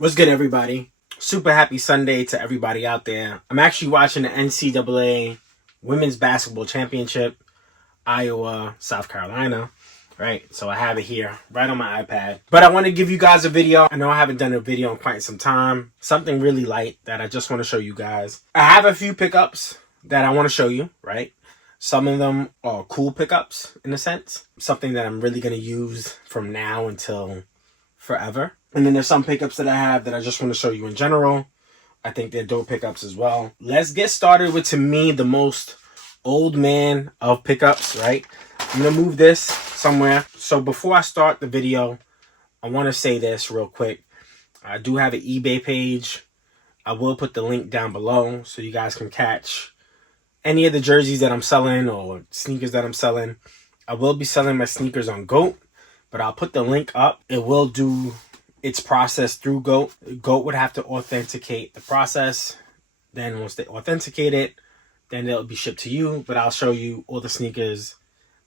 What's good, everybody? Super happy Sunday to everybody out there. I'm actually watching the NCAA Women's Basketball Championship, Iowa, South Carolina, right? So I have it here right on my iPad. But I want to give you guys a video. I know I haven't done a video in quite some time. Something really light that I just want to show you guys. I have a few pickups that I want to show you, right? Some of them are cool pickups in a sense. Something that I'm really going to use from now until forever. And then there's some pickups that I have that I just want to show you in general. I think they're dope pickups as well. Let's get started with, to me, the most old man of pickups, right? I'm going to move this somewhere. So before I start the video, I want to say this real quick. I do have an eBay page. I will put the link down below so you guys can catch any of the jerseys that I'm selling or sneakers that I'm selling. I will be selling my sneakers on GOAT, but I'll put the link up. It will do its process through GOAT. GOAT would have to authenticate the process. Then once they authenticate it, then it'll be shipped to you. But I'll show you all the sneakers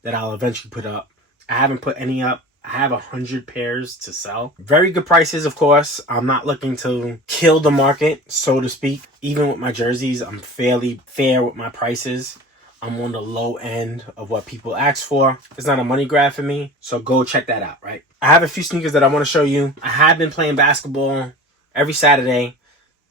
that I'll eventually put up. I haven't put any up. I have 100 pairs to sell. Very good prices, of course. I'm not looking to kill the market, so to speak. Even with my jerseys, I'm fairly fair with my prices. I'm on the low end of what people ask for. It's not a money grab for me, so go check that out, right? I have a few sneakers that I want to show you. I have been playing basketball every Saturday.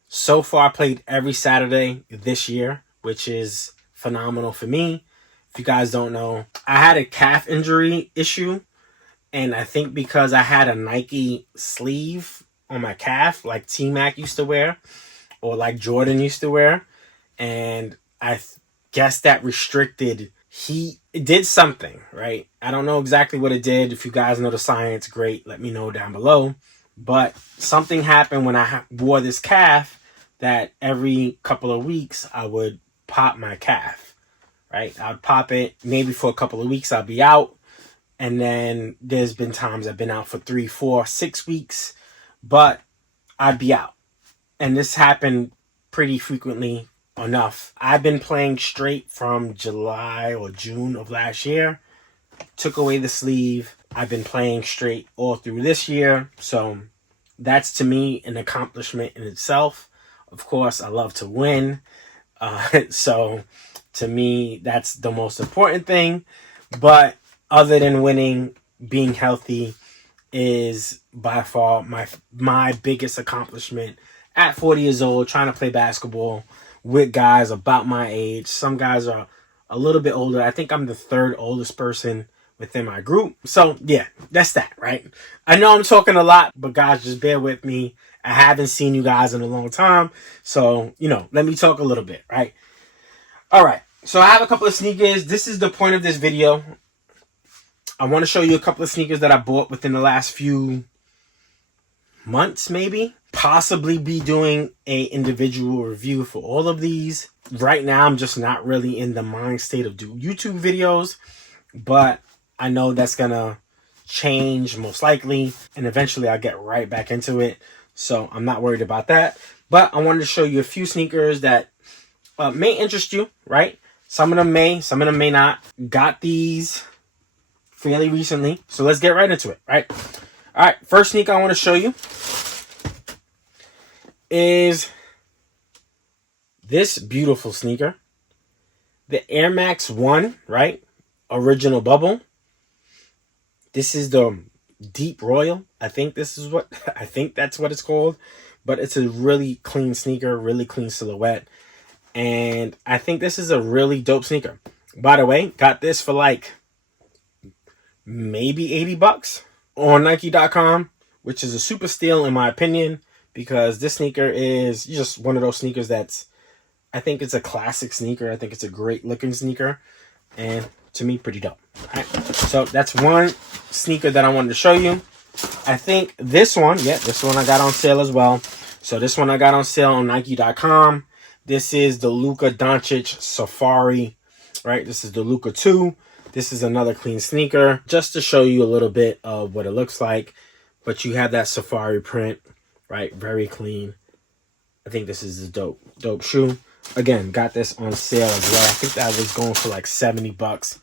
So far, I played every Saturday this year, which is phenomenal for me. If you guys don't know, I had a calf injury issue, and I think because I had a Nike sleeve on my calf, like T-Mac used to wear, or like Jordan used to wear, and I guess that restricted heat. It did something, right? I don't know exactly what it did. If you guys know the science, great, let me know down below. But something happened when I wore this calf that every couple of weeks I would pop my calf, right? I'd pop it maybe for a couple of weeks. I'll be out. And then there's been times I've been out for 3, 4, 6 weeks, but I'd be out. And this happened pretty frequently enough. I've been playing straight from July or June of last year. Took away the sleeve. I've been playing straight all through this year. So that's, to me, an accomplishment in itself. Of course, I love to win. So to me, that's the most important thing. But other than winning, being healthy is by far my biggest accomplishment at 40 years old, trying to play basketball with guys about my age. Some guys are a little bit older. I think I'm the third oldest person within my group. So yeah, that's that, right? I know I'm talking a lot, but guys, just bear with me. I haven't seen you guys in a long time. So, let me talk a little bit, right? All right. So I have a couple of sneakers. This is the point of this video. I want to show you a couple of sneakers that I bought within the last few months, maybe. Possibly be doing a individual review for all of these. Right now, I'm just not really in the mind state of do YouTube videos, but I know that's gonna change most likely, and eventually I'll get right back into it. So I'm not worried about that. But I wanted to show you a few sneakers that may interest you, right? Some of them may not. Got these fairly recently, so let's get right into it, right? All right, first sneaker I want to show you is this beautiful sneaker, the Air Max 1, right? Original bubble. This is the Deep Royal. I think that's what it's called, but it's a really clean sneaker, really clean silhouette, and I think this is a really dope sneaker. By the way, got this for like maybe $80 on Nike.com, which is a super steal in my opinion, because this sneaker is just one of those sneakers that's, I think it's a classic sneaker. I think it's a great looking sneaker, and to me, pretty dope. All right, so that's one sneaker that I wanted to show you. I think this one I got on sale as well. So this one I got on sale on Nike.com. This is the Luka Doncic Safari, right? This is the Luka 2. This is another clean sneaker, just to show you a little bit of what it looks like. But you have that safari print, right? Very clean. I think this is a dope shoe. Again, got this on sale as well. I think that was going for like $70.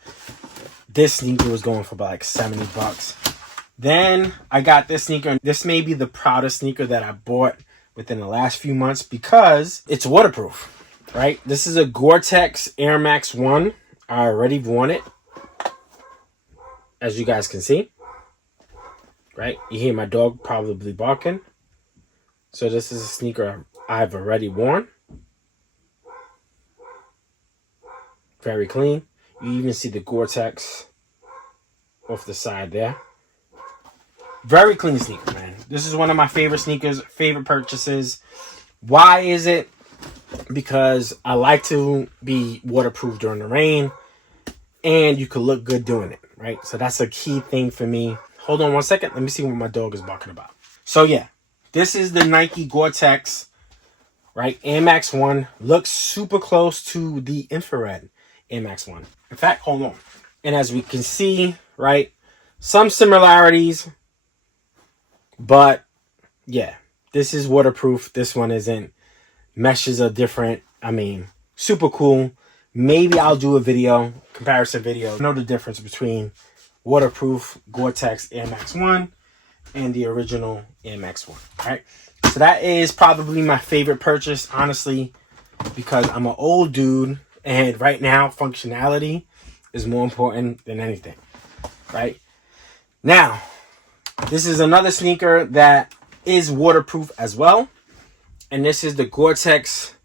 This sneaker was going for about like $70. Then I got this sneaker. This may be the proudest sneaker that I bought within the last few months because it's waterproof, right? This is a Gore-Tex Air Max 1. I already worn it, as you guys can see, right? You hear my dog probably barking. So this is a sneaker I've already worn. Very clean. You even see the Gore-Tex off the side there. Very clean sneaker, man. This is one of my favorite sneakers, favorite purchases. Why is it? Because I like to be waterproof during the rain, and you could look good doing it, right? So that's a key thing for me. Hold on one second. Let me see what my dog is barking about. So yeah, this is the Nike Gore-Tex, right? Air Max 1. Looks super close to the infrared Air Max 1. In fact, hold on. And as we can see, right, some similarities, but yeah, this is waterproof. This one isn't. Meshes are different. I mean, super cool. Maybe I'll do a video, comparison video. Know the difference between waterproof Gore-Tex Air Max 1 and the original Air Max 1, right? So that is probably my favorite purchase, honestly, because I'm an old dude, and right now, functionality is more important than anything, right? Now, this is another sneaker that is waterproof as well, and this is the Gore-Tex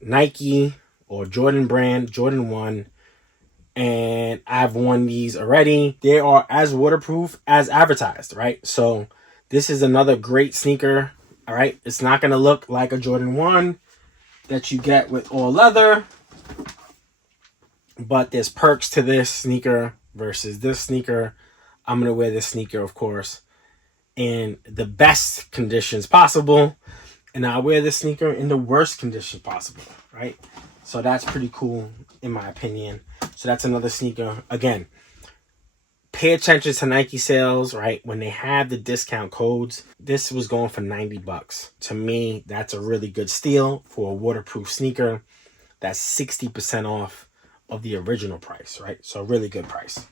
Nike or Jordan brand, Jordan 1, and I've worn these already. They are as waterproof as advertised, right? So this is another great sneaker, all right? It's not going to look like a Jordan 1 that you get with all leather, but there's perks to this sneaker versus this sneaker. I'm going to wear this sneaker, of course, in the best conditions possible, and I'll wear this sneaker in the worst condition possible, right? So that's pretty cool, in my opinion. So that's another sneaker. Again, pay attention to Nike sales, right? When they have the discount codes, this was going for $90. To me, that's a really good steal for a waterproof sneaker. That's 60% off of the original price, right? So really good price.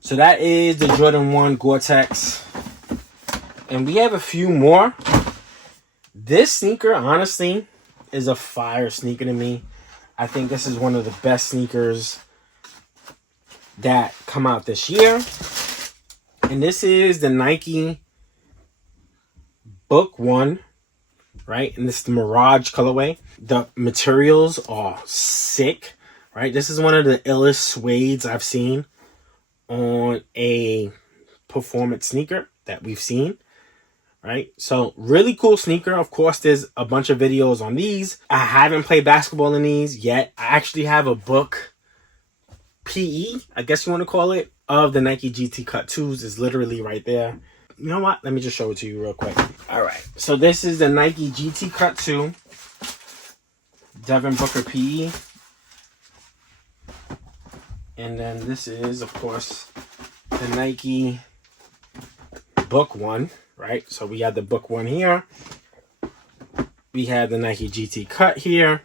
So that is the Jordan 1 Gore-Tex. And we have a few more. This sneaker, honestly, is a fire sneaker to me. I think this is one of the best sneakers that come out this year. And this is the Nike Book 1, right? And this is the Mirage colorway. The materials are sick, right? This is one of the illest suedes I've seen on a performance sneaker that we've seen. Right, so really cool sneaker. Of course, there's a bunch of videos on these. I haven't played basketball in these yet. I actually have a book, PE, I guess you want to call it, of the Nike GT Cut 2s. Is literally right there. You know what? Let me just show it to you real quick. All right, so this is the Nike GT Cut 2, Devin Booker PE. And then this is, of course, the Nike Book 1. Right, so we have the Book 1 here. We have the Nike GT Cut here.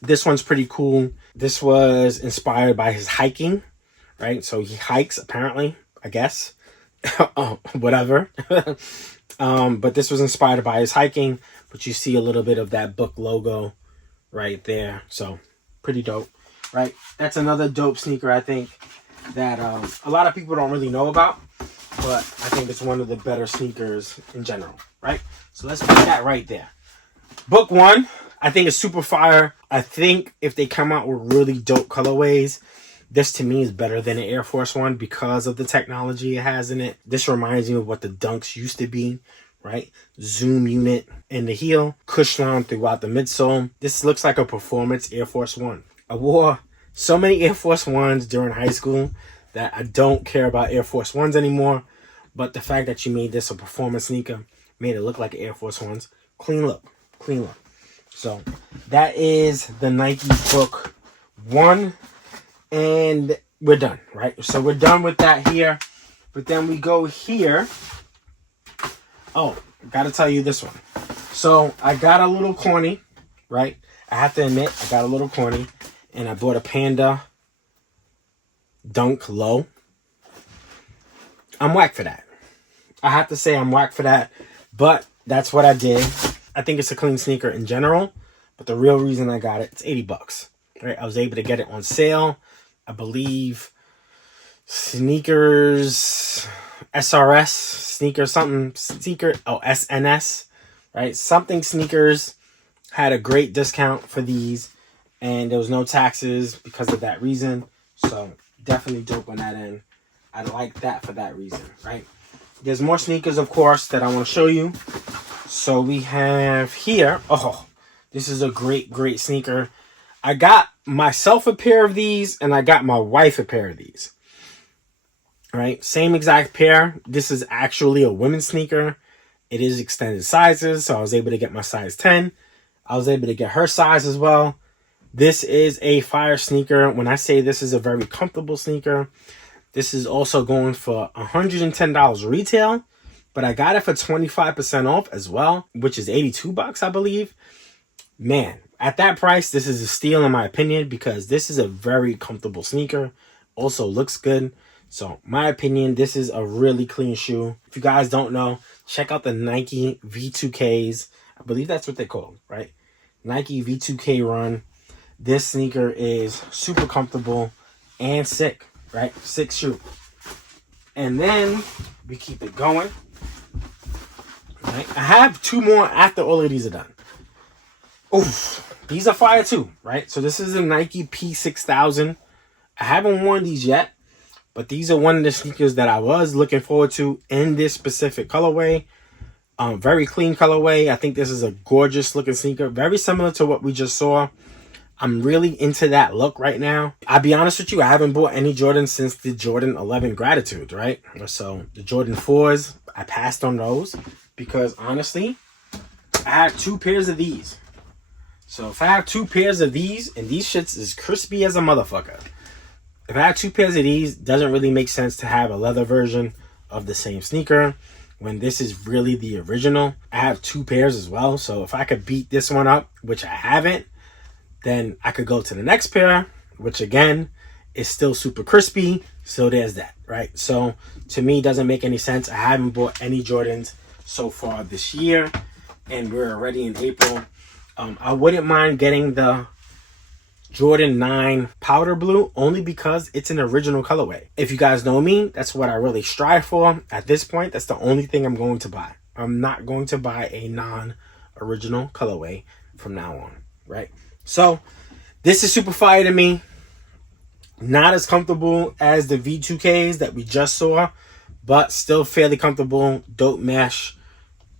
This one's pretty cool. This was inspired by his hiking, right? So he hikes, apparently, I guess. Oh, whatever. But this was inspired by his hiking. But you see a little bit of that book logo right there. So pretty dope, right? That's another dope sneaker, I think, that a lot of people don't really know about. But I think it's one of the better sneakers in general, right? So let's put that right there. Book 1, I think is super fire. I think if they come out with really dope colorways, this to me is better than the Air Force 1 because of the technology it has in it. This reminds me of what the Dunks used to be, right? Zoom unit in the heel, cushion throughout the midsole. This looks like a performance Air Force 1. I wore so many Air Force 1s during high school that I don't care about Air Force 1s anymore. But the fact that you made this a performance sneaker made it look like Air Force 1s. Clean look. Clean look. So that is the Nike Book 1. And we're done, right? So we're done with that here. But then we go here. Oh, I got to tell you this one. So I got a little corny, right? I have to admit, I got a little corny. And I bought a Panda Dunk Low. I'm whack for that. I have to say I'm whack for that, but that's what I did. I think it's a clean sneaker in general, but the real reason I got it, it's $80. Right? I was able to get it on sale. I believe sneakers, SRS, SNS, right? Something sneakers had a great discount for these, and there was no taxes because of that reason. So definitely dope on that end. I like that for that reason, right? There's more sneakers, of course, that I want to show you. So we have here, oh, this is a great, great sneaker. I got myself a pair of these, and I got my wife a pair of these. Right? Same exact pair. This is actually a women's sneaker. It is extended sizes, so I was able to get my size 10. I was able to get her size as well. This is a fire sneaker. When I say this is a very comfortable sneaker, this is also going for $110 retail, but I got it for 25% off as well, which is $82, I believe. Man, at that price, this is a steal in my opinion, because this is a very comfortable sneaker. Also looks good. So, my opinion, this is a really clean shoe. If you guys don't know, check out the Nike V2Ks. I believe that's what they're called, right? Nike V2K Run. This sneaker is super comfortable and sick, right? Sick shoe. And then we keep it going. Right? I have two more after all of these are done. Oof, these are fire too, right? So this is a Nike P6000. I haven't worn these yet, but these are one of the sneakers that I was looking forward to in this specific colorway. Very clean colorway. I think this is a gorgeous looking sneaker. Very similar to what we just saw. I'm really into that look right now. I'll be honest with you, I haven't bought any Jordans since the Jordan 11 Gratitude, right? So the Jordan 4s, I passed on those because honestly, I had two pairs of these. So if I have two pairs of these, and these shits is crispy as a motherfucker. If I have two pairs of these, doesn't really make sense to have a leather version of the same sneaker when this is really the original. I have two pairs as well. So if I could beat this one up, which I haven't, then I could go to the next pair, which again is still super crispy. So there's that, right? So to me, doesn't make any sense. I haven't bought any Jordans so far this year, and we're already in April. I wouldn't mind getting the Jordan 9 powder blue only because it's an original colorway. If you guys know me, that's what I really strive for. At this point, that's the only thing I'm going to buy. I'm not going to buy a non-original colorway from now on, right? So this is super fire to me. Not as comfortable as the V2Ks that we just saw, but still fairly comfortable. Dope mesh,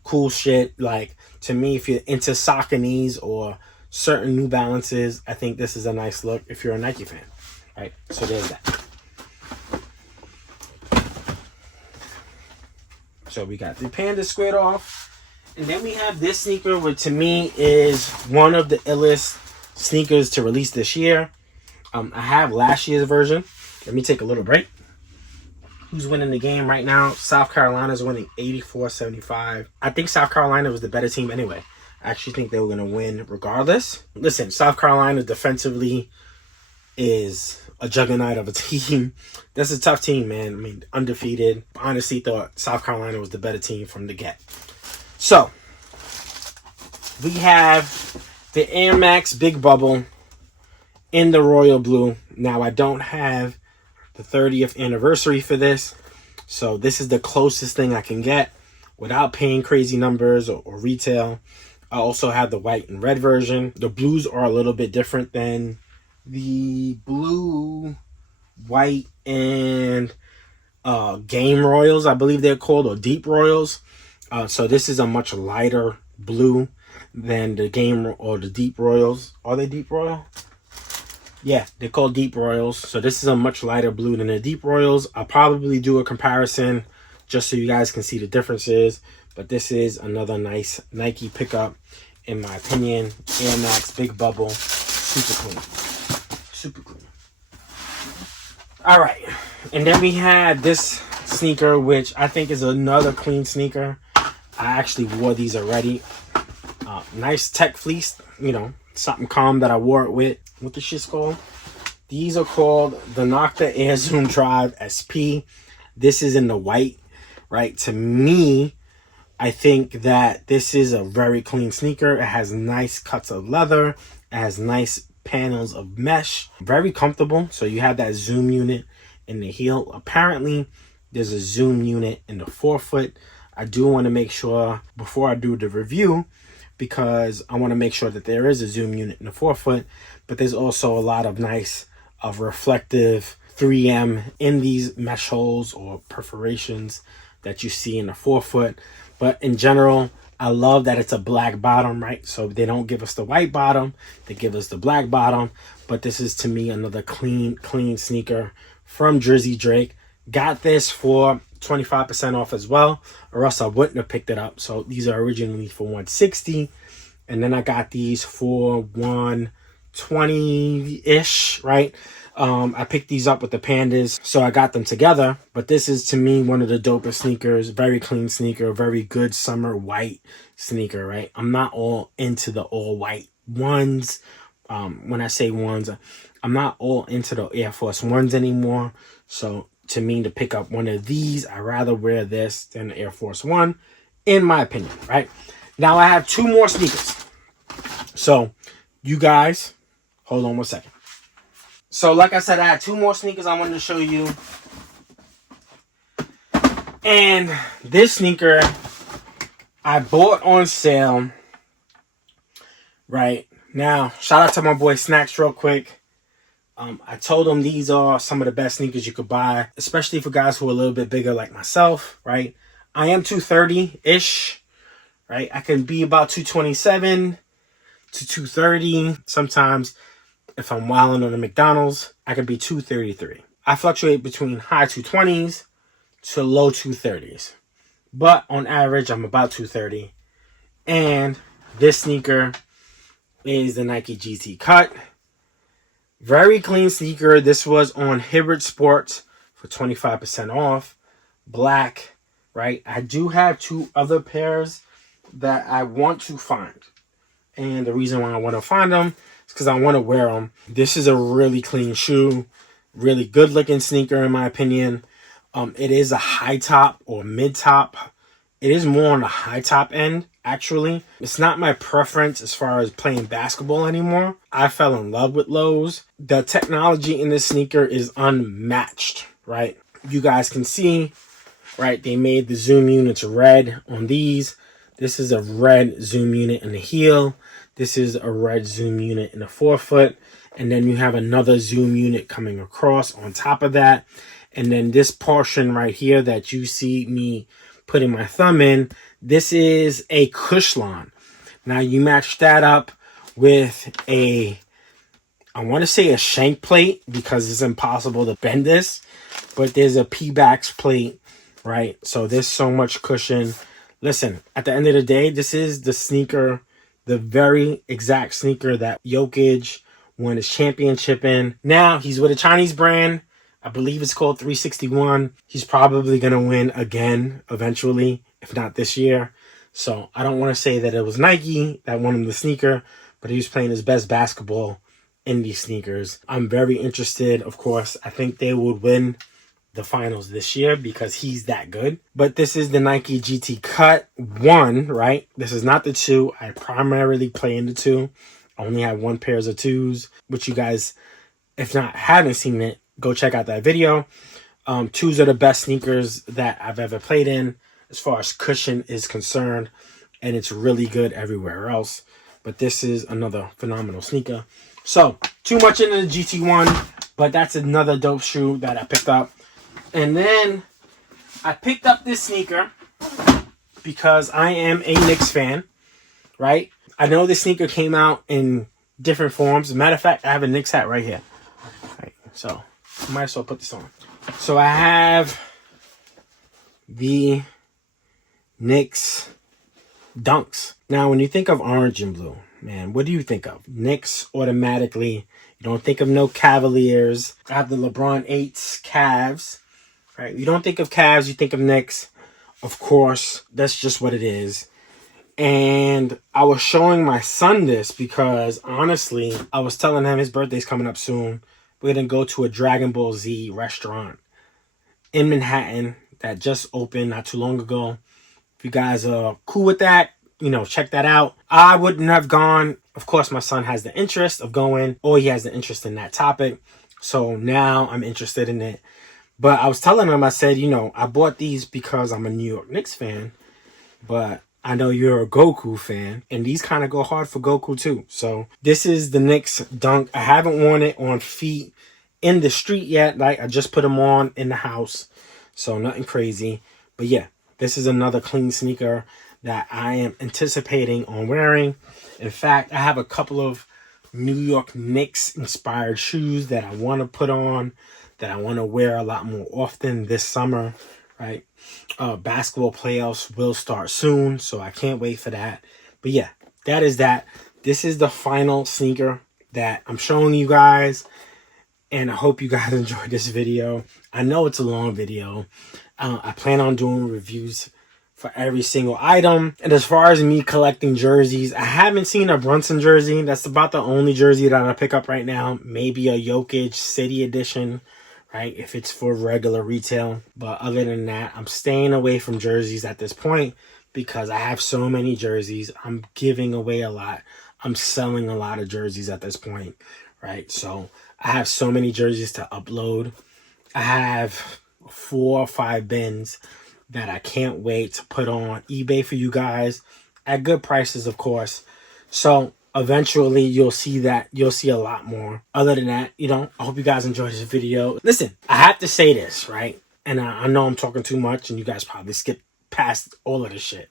cool shit. Like, to me, if you're into Sauconys or certain New Balances, I think this is a nice look if you're a Nike fan, right? So there's that. So we got the Panda squared off, and then we have this sneaker, which to me is one of the illest sneakers to release this year. I have last year's version. Let me take a little break. Who's winning the game right now? South Carolina's winning 84-75. I think South Carolina was the better team anyway. I actually think they were going to win regardless. Listen, South Carolina defensively is a juggernaut of a team. That's a tough team, man. I mean, undefeated. Honestly thought South Carolina was the better team from the get. So, we have the Air Max Big Bubble in the royal blue. Now, I don't have the 30th anniversary for this, so this is the closest thing I can get without paying crazy numbers or retail. I also have the white and red version. The blues are a little bit different than the blue, white, and game royals, I believe they're called, or deep royals. So this is a much lighter blue than the game or the deep royals. Are they deep royal? Yeah, they're called deep royals. So this is a much lighter blue than the deep royals. I'll probably do a comparison just so you guys can see the differences. But this is another nice Nike pickup, in my opinion. Air Max Big Bubble. Super clean. Super clean. All right. And then we had this sneaker, which I think is another clean sneaker. I actually wore these already. Nice tech fleece. You know, something calm that I wore it with. What the shit's called? These are called the Nocta Air Zoom Drive SP. This is in the white, right? To me, I think that this is a very clean sneaker. It has nice cuts of leather. It has nice panels of mesh. Very comfortable. So you have that zoom unit in the heel. Apparently, there's a zoom unit in the forefoot. I do want to make sure before I do the review, because I want to make sure that there is a zoom unit in the forefoot, but there's also a lot of nice reflective 3M in these mesh holes or perforations that you see in the forefoot. But in general, I love that it's a black bottom, right? So they don't give us the white bottom, they give us the black bottom. But this is, to me, another clean sneaker from Drizzy Drake. Got this for 25% off as well, or else I wouldn't have picked it up. So these are originally for $160, and then I got these for $120-ish, right? I picked these up with the Pandas, so I got them together. But this is, to me, one of the dopest sneakers. Very clean sneaker, very good summer white sneaker, right? I'm not all into the all white ones. When I say ones, I'm not all into the Air Force Ones anymore. So to me, to pick up one of these, I'd rather wear this than the Air Force One, in my opinion, right? Now I have 2 more sneakers. So you guys, hold on one second. So like I said, I had 2 more sneakers I wanted to show you. And this sneaker I bought on sale. Right now, shout out to my boy Snacks real quick. I told him these are some of the best sneakers you could buy, especially for guys who are a little bit bigger like myself, right? I am 230-ish, right? I can be about 227 to 230. Sometimes if I'm wilding on the McDonald's, I could be 233. I fluctuate between high 220s to low 230s. But on average, I'm about 230. And this sneaker is the Nike GT Cut. Very clean sneaker. This was on Hibbert Sports for 25% off. Black, right? I do have 2 other pairs that I want to find. And the reason why I want to find them is because I want to wear them. This is a really clean shoe. Really good looking sneaker in my opinion. It is a high top or mid top. It is more on the high top end, actually. It's not my preference as far as playing basketball anymore. I fell in love with lows. The technology in this sneaker is unmatched, right? You guys can see, right, they made the zoom units red on these. This is a red zoom unit in the heel. This is a red zoom unit in the forefoot. And then you have another zoom unit coming across on top of that. And then this portion right here that you see me putting my thumb in, this is a Cushlon. Now you match that up with I want to say a shank plate because it's impossible to bend this, but there's a P-backs plate, right? So there's so much cushion. Listen, at the end of the day, this is the sneaker, the very exact sneaker that Jokic won his championship in. Now he's with a Chinese brand. I believe it's called 361. He's probably going to win again eventually, if not this year. So I don't want to say that it was Nike that won him the sneaker, but he was playing his best basketball in these sneakers. I'm very interested. Of course, I think they would win the finals this year because he's that good. But this is the Nike GT Cut 1, right? This is not the 2. I primarily play in the 2. I only have 1 pairs of 2s, which you guys, if not haven't seen it, go check out that video. 2s are the best sneakers that I've ever played in as far as cushion is concerned. And it's really good everywhere else. But this is another phenomenal sneaker. So, too much into the GT1. But that's another dope shoe that I picked up. And then I picked up this sneaker because I am a Knicks fan, right? I know this sneaker came out in different forms. As a matter of fact, I have a Knicks hat right here. Right, so, I might as well put this on. So, I have the Knicks Dunks. Now, when you think of orange and blue, man, what do you think of? Knicks automatically. You don't think of no Cavaliers. I have the LeBron 8s Cavs. Right? You don't think of Cavs, you think of Knicks. Of course, that's just what it is. And I was showing my son this because, honestly, I was telling him his birthday's coming up soon. We're going to go to a Dragon Ball Z restaurant. in Manhattan that just opened not too long ago. If you guys are cool with that, check that out. I wouldn't have gone. Of course, my son has the interest of going, or he has the interest in that topic. So now I'm interested in it. But I was telling him, I said, I bought these because I'm a New York Knicks fan, but I know you're a Goku fan, and these kind of go hard for Goku too. So this is the Knicks Dunk. I haven't worn it on feet in the street yet. Like, I just put them on in the house, so nothing crazy. But yeah, this is another clean sneaker that I am anticipating on wearing. In fact, I have a couple of New York Knicks inspired shoes that I want to put on, that I want to wear a lot more often this summer, right? Basketball playoffs will start soon, so I can't wait for that. But yeah, that is that. This is the final sneaker that I'm showing you guys, and I hope you guys enjoyed this video. I know it's a long video. I plan on doing reviews for every single item. And as far as me collecting jerseys, I haven't seen a Brunson jersey. That's about the only jersey that I pick up right now. Maybe a Jokic City Edition, right? If it's for regular retail. But other than that, I'm staying away from jerseys at this point because I have so many jerseys. I'm giving away a lot. I'm selling a lot of jerseys at this point, right? So I have so many jerseys to upload. I have 4 or 5 bins that I can't wait to put on eBay for you guys at good prices, of course. So eventually you'll see that. You'll see a lot more. Other than that, I hope you guys enjoyed this video. Listen, I have to say this, right? And I know I'm talking too much and you guys probably skip past all of this shit.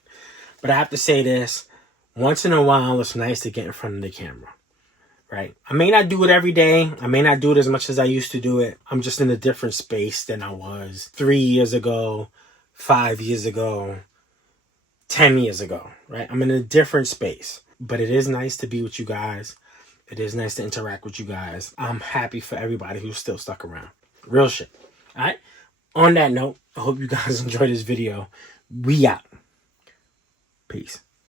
But I have to say this. Once in a while, it's nice to get in front of the camera, right? I may not do it every day. I may not do it as much as I used to do it. I'm just in a different space than I was 3 years ago, 5 years ago, 10 years ago, right? I'm in a different space, but it is nice to be with you guys. It is nice to interact with you guys. I'm happy for everybody who's still stuck around. Real shit. All right. On that note, I hope you guys enjoyed this video. We out. Peace.